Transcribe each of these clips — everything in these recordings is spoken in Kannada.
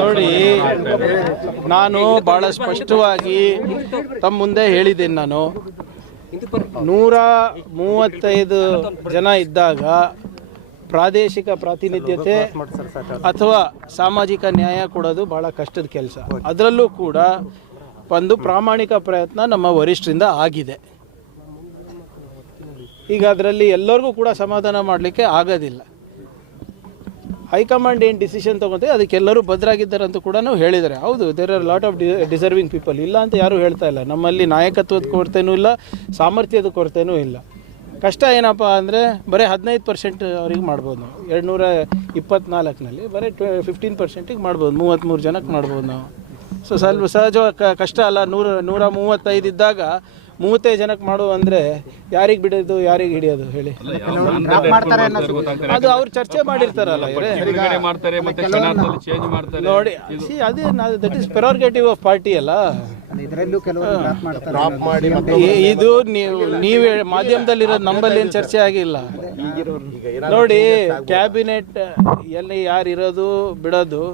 ನೋಡಿ, ನಾನು ಭಾಳ ಸ್ಪಷ್ಟವಾಗಿ ತಮ್ಮ ಮುಂದೆ ಹೇಳಿದ್ದೇನೆ. ನಾನು 135 ಜನ ಇದ್ದಾಗ ಪ್ರಾದೇಶಿಕ ಪ್ರಾತಿನಿಧ್ಯತೆ ಅಥವಾ ಸಾಮಾಜಿಕ ನ್ಯಾಯ ಕೊಡೋದು ಭಾಳ ಕಷ್ಟದ ಕೆಲಸ. ಅದರಲ್ಲೂ ಕೂಡ ಒಂದು ಪ್ರಾಮಾಣಿಕ ಪ್ರಯತ್ನ ನಮ್ಮ ವರಿಷ್ಠರಿಂದ ಆಗಿದೆ. ಈಗ ಅದರಲ್ಲಿ ಎಲ್ಲರಿಗೂ ಕೂಡ ಸಮಾಧಾನ ಮಾಡಲಿಕ್ಕೆ ಆಗೋದಿಲ್ಲ. ಹೈಕಮಾಂಡ್ ಏನು ಡಿಸಿಷನ್ ತೊಗೊಳ್ತೀವಿ ಅದಕ್ಕೆಲ್ಲರೂ ಬದ್ಧರಾಗಿದ್ದಾರೆ ಅಂತ ಕೂಡ ಹೇಳಿದ್ದಾರೆ. ಹೌದು, there are lot of deserving people, ಇಲ್ಲ ಅಂತ ಯಾರೂ ಹೇಳ್ತಾ ಇಲ್ಲ. ನಮ್ಮಲ್ಲಿ ನಾಯಕತ್ವದ ಕೊರತೆನೂ ಇಲ್ಲ, ಸಾಮರ್ಥ್ಯದ ಕೊರತೆನೂ ಇಲ್ಲ. ಕಷ್ಟ ಏನಪ್ಪ ಅಂದರೆ ಬರೀ 15% ಅವ್ರಿಗೆ ಮಾಡ್ಬೋದು ನಾವು. 224ನಲ್ಲಿ ಬರೀ 15%ಗೆ ಮಾಡ್ಬೋದು, 33 ಜನಕ್ಕೆ ಮಾಡ್ಬೋದು ನಾವು. ಸೊ ಸ್ವಲ್ಪ ಸಹಜವಾಗಿ ಕಷ್ಟ ಅಲ್ಲ. 135 ಇದ್ದಾಗ 35 ಜನಕ್ಕೆ ಮಾಡು ಅಂದರೆ ಯಾರಿಗೆ ಬಿಡೋದು, ಯಾರಿಗೆ ಹಿಡಿಯೋದು ಹೇಳಿ? ಅದು ಅವ್ರು ಚರ್ಚೆ ಮಾಡಿರ್ತಾರಲ್ಲ ನೋಡಿ. ಅದೇ ದಟ್ ಈಸ್ ಪ್ರೆರೋಗೇಟಿವ್ ಆಫ್ ಪಾರ್ಟಿ ಅಲ್ಲ. ಇದು ನೀವು ಮಾಧ್ಯಮದಲ್ಲಿರೋದು, ನಂಬಲ್ಲಿ ಏನು ಚರ್ಚೆ ಆಗಿಲ್ಲ ನೋಡಿ. ಕ್ಯಾಬಿನೆಟ್ ಎಲ್ಲಿ ಯಾರು ಇರೋದು ಬಿಡೋದು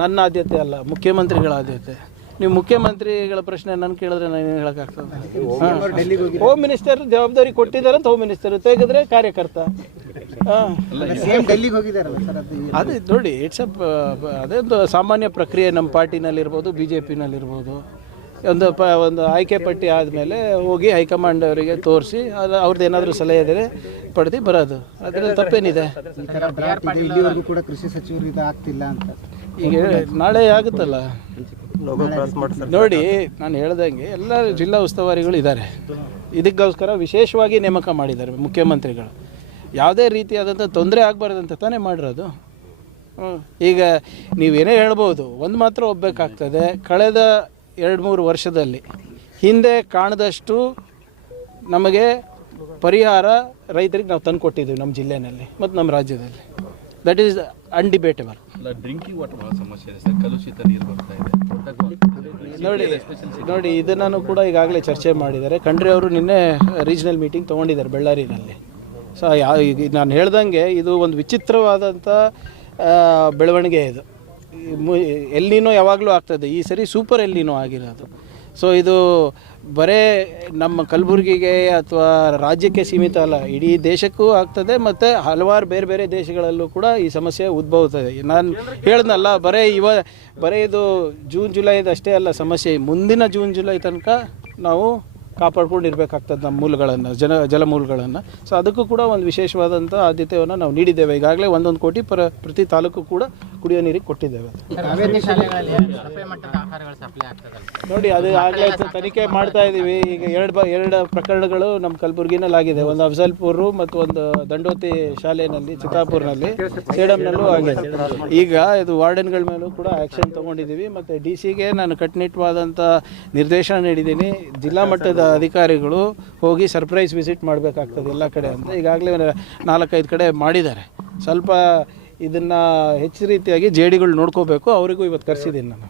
ನನ್ನ ಆದ್ಯತೆ ಅಲ್ಲ, ಮುಖ್ಯಮಂತ್ರಿಗಳ ಆದ್ಯತೆ. ನೀವು ಮುಖ್ಯಮಂತ್ರಿಗಳ ಪ್ರಶ್ನೆ ನಾನು ಕೇಳಿದ್ರೆ ನಾನು ಹೇಳೋಕ್ಕಾಗ್ತದೆ? ಹೋಮ್ ಮಿನಿಸ್ಟರ್ ಜವಾಬ್ದಾರಿ ಕೊಟ್ಟಿದ್ದಾರೆ ಅಂತ ಹೋಮ್ ಮಿನಿಸ್ಟರ್ ತೆಗೆದ್ರೆ ಕಾರ್ಯಕರ್ತ ಅದೇ ನೋಡಿ. ಇಟ್ಸ್ ಅದೊಂದು ಸಾಮಾನ್ಯ ಪ್ರಕ್ರಿಯೆ ನಮ್ಮ ಪಾರ್ಟಿನಲ್ಲಿರ್ಬೋದು, BJPನಲ್ಲಿರ್ಬೋದು. ಒಂದು ಆಯ್ಕೆ ಪಟ್ಟಿ ಆದಮೇಲೆ ಹೋಗಿ ಹೈಕಮಾಂಡ್ ಅವರಿಗೆ ತೋರಿಸಿ ಅವ್ರದ್ದು ಏನಾದರೂ ಸಲಹೆ ಇದ್ದರೆ ಪಡೆದು ಬರೋದು. ಅದರಲ್ಲಿ ತಪ್ಪೇನಿದೆ? ಕೂಡ ಕೃಷಿ ಸಚಿವರು ಇದು ಆಗ್ತಿಲ್ಲ ಅಂತ ಈಗ ನಾಳೆ ಆಗುತ್ತಲ್ಲ ನೋಡಿ. ನಾನು ಹೇಳ್ದಂಗೆ ಎಲ್ಲ ಜಿಲ್ಲಾ ಉಸ್ತುವಾರಿಗಳು ಇದ್ದಾರೆ. ಇದಕ್ಕೋಸ್ಕರ ವಿಶೇಷವಾಗಿ ನೇಮಕ ಮಾಡಿದ್ದಾರೆ ಮುಖ್ಯಮಂತ್ರಿಗಳು. ಯಾವುದೇ ರೀತಿಯಾದಂಥ ತೊಂದರೆ ಆಗಬಾರ್ದಂತ ತಾನೇ ಮಾಡಿರೋದು. ಈಗ ನೀವೇನೇ ಹೇಳ್ಬೋದು, ಒಂದು ಮಾತ್ರ ಒಪ್ಪಬೇಕಾಗ್ತದೆ. ಕಳೆದ 2-3 ವರ್ಷದಲ್ಲಿ ಹಿಂದೆ ಕಾಣದಷ್ಟು ನಮಗೆ ಪರಿಹಾರ ರೈತರಿಗೆ ನಾವು ತಂದು ಕೊಟ್ಟಿದ್ದೀವಿ ನಮ್ಮ ಜಿಲ್ಲೆಯಲ್ಲಿ ಮತ್ತು ನಮ್ಮ ರಾಜ್ಯದಲ್ಲಿ. That is undebatable. Drinking water ಭಾಳ ಸಮಸ್ಯೆ ಇದೆ ಸರ್, ಕಲುಷಿತ ನೀರು ಬರ್ತಾ ಇದೆ ನೋಡಿ. ಇದನ್ನು ಕೂಡ ಈಗಾಗಲೇ ಚರ್ಚೆ ಮಾಡಿದ್ದಾರೆ. ಖಂಡ್ರೆ ಅವರು ನಿನ್ನೆ ರೀಜ್ನಲ್ ಮೀಟಿಂಗ್ ತೊಗೊಂಡಿದ್ದಾರೆ ಬೆಳ್ಳಾರಿನಲ್ಲಿ. ಸೊ ಈಗ ನಾನು ಹೇಳ್ದಂಗೆ ಇದು ಒಂದು ವಿಚಿತ್ರವಾದಂಥ ಬೆಳವಣಿಗೆ. ಇದು ಎಲ್ಲಿನೋ ಯಾವಾಗಲೂ ಆಗ್ತದೆ, ಈ ಸರಿ ಸೂಪರ್ ಎಲ್ಲಿನೋ ಆಗಿರೋದು. ಸೊ ಇದು ಬರೇ ನಮ್ಮ ಕಲಬುರಗಿಗೆ ಅಥವಾ ರಾಜ್ಯಕ್ಕೆ ಸೀಮಿತ ಅಲ್ಲ, ಇಡೀ ದೇಶಕ್ಕೂ ಆಗ್ತದೆ. ಮತ್ತು ಹಲವಾರು ಬೇರೆ ಬೇರೆ ದೇಶಗಳಲ್ಲೂ ಕೂಡ ಈ ಸಮಸ್ಯೆ ಉದ್ಭವಿಸ್ತದೆ. ನಾನು ಹೇಳ್ದನಲ್ಲ, ಬರೀ ಇದು ಜೂನ್ ಜುಲೈದು ಅಷ್ಟೇ ಅಲ್ಲ ಸಮಸ್ಯೆ. ಮುಂದಿನ ಜೂನ್ ಜುಲೈ ತನಕ ನಾವು ಕಾಪಾಡ್ಕೊಂಡಿರ್ಬೇಕಾಗ್ತದೆ ನಮ್ಮ ಮೂಲಗಳನ್ನು, ಜಲಮೂಲಗಳನ್ನು. ಸೊ ಅದಕ್ಕೂ ಕೂಡ ಒಂದು ವಿಶೇಷವಾದಂಥ ಆದ್ಯತೆಯನ್ನು ನಾವು ನೀಡಿದ್ದೇವೆ. ಈಗಾಗಲೇ 1 ಕೋಟಿ ಪ್ರತಿ ತಾಲೂಕು ಕೂಡ ಕುಡಿಯೋ ನೀರಿಗೆ ಕೊಟ್ಟಿದ್ದೇವೆ. ನೋಡಿ, ಅದು ಆಗಲೇ ತನಿಖೆ ಮಾಡ್ತಾ ಇದ್ದೀವಿ. ಈಗ ಎರಡು ಪ್ರಕರಣಗಳು ನಮ್ಮ ಕಲಬುರಗಿನಲ್ಲಿ ಆಗಿದೆ. ಒಂದು ಅಫಜಲ್ಪುರ ಮತ್ತು ಒಂದು ದಂಡೋತಿ ಶಾಲೆಯಲ್ಲಿ, ಚಿತ್ತಾಪುರ್ನಲ್ಲಿ, ಸೇಡಂನಲ್ಲೂ ಆಗಿದೆ. ಈಗ ಇದು ವಾರ್ಡನ್ಗಳ ಮೇಲೂ ಕೂಡ ಆ್ಯಕ್ಷನ್ ತೊಗೊಂಡಿದ್ದೀವಿ. ಮತ್ತು DCಗೆ ನಾನು ಕಟ್ಟುನಿಟ್ಟವಾದಂಥ ನಿರ್ದೇಶನ ನೀಡಿದ್ದೀನಿ. ಜಿಲ್ಲಾ ಮಟ್ಟದ ಅಧಿಕಾರಿಗಳು ಹೋಗಿ ಸರ್ಪ್ರೈಸ್ ವಿಸಿಟ್ ಮಾಡಬೇಕಾಗ್ತದೆ ಎಲ್ಲ ಕಡೆ ಅಂತ ಈಗಾಗಲೇ 4-5 ಕಡೆ ಮಾಡಿದ್ದಾರೆ. ಸ್ವಲ್ಪ ಇದನ್ನು ಹೆಚ್ಚು ರೀತಿಯಾಗಿ JDಗಳು ನೋಡ್ಕೋಬೇಕು. ಅವರಿಗೂ ಇವತ್ತು ಕರೆಸಿದ್ದೀನಿ ನಾನು.